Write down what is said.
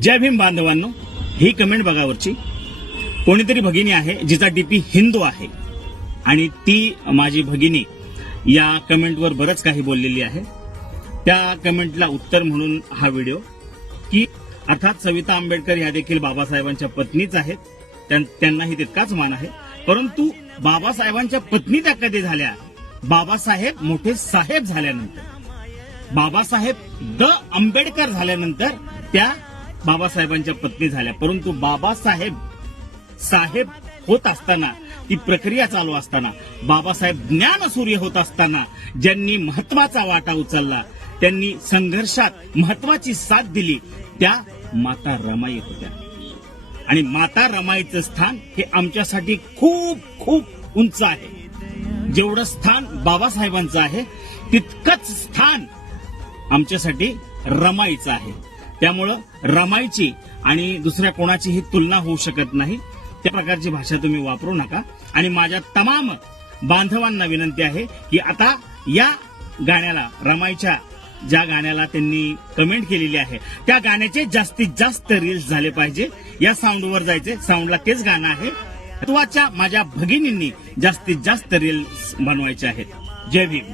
जय भीम बांधवांनो, ही कमेंट बघावरची कोणीतरी भगिनी आहे जिचा डीपी हिंदू आहे आणि ती माझी भगिनी या कमेंटवर बरंच काही बोललेली आहे. त्या कमेंटला उत्तर म्हणून हा व्हिडिओ की अर्थात सविता आंबेडकर या देखील बाबासाहेबांच्या पत्नीच आहेत, त्यांनाही तितकाच मान आहे. परंतु बाबासाहेबांच्या पत्नी त्या कधी झाल्या? बाबासाहेब मोठे साहेब झाल्यानंतर, बाबासाहेब द आंबेडकर झाल्यानंतर त्या बाबासाहेबांच्या पत्नी झाल्या. परंतु बाबासाहेब साहेब होत असताना, ती प्रक्रिया चालू असताना, बाबासाहेब ज्ञानसूर्य होत असताना ज्यांनी महत्वाचा वाटा उचलला, त्यांनी संघर्षात महत्वाची साथ दिली, त्या माता रमाई होत्या. आणि माता रमाईचं स्थान हे आमच्यासाठी खूप खूप उंच आहे. जेवढं स्थान बाबासाहेबांचं आहे तितकंच स्थान आमच्यासाठी रमाईचं आहे. त्यामुळं रमाईची आणि दुसऱ्या कोणाचीही तुलना होऊ शकत नाही. त्या प्रकारची भाषा तुम्ही वापरू नका. आणि माझ्या तमाम बांधवांना विनंती आहे की आता या गाण्याला, रमाईच्या ज्या गाण्याला त्यांनी कमेंट केलेली आहे, त्या गाण्याचे जास्तीत जास्त रील्स झाले पाहिजे. या साऊंडवर जायचे, साऊंडला तेच गाणं आहे. महत्वाच्या माझ्या भगिनींनी जास्तीत जास्त रील्स बनवायचे आहेत. जय भीम.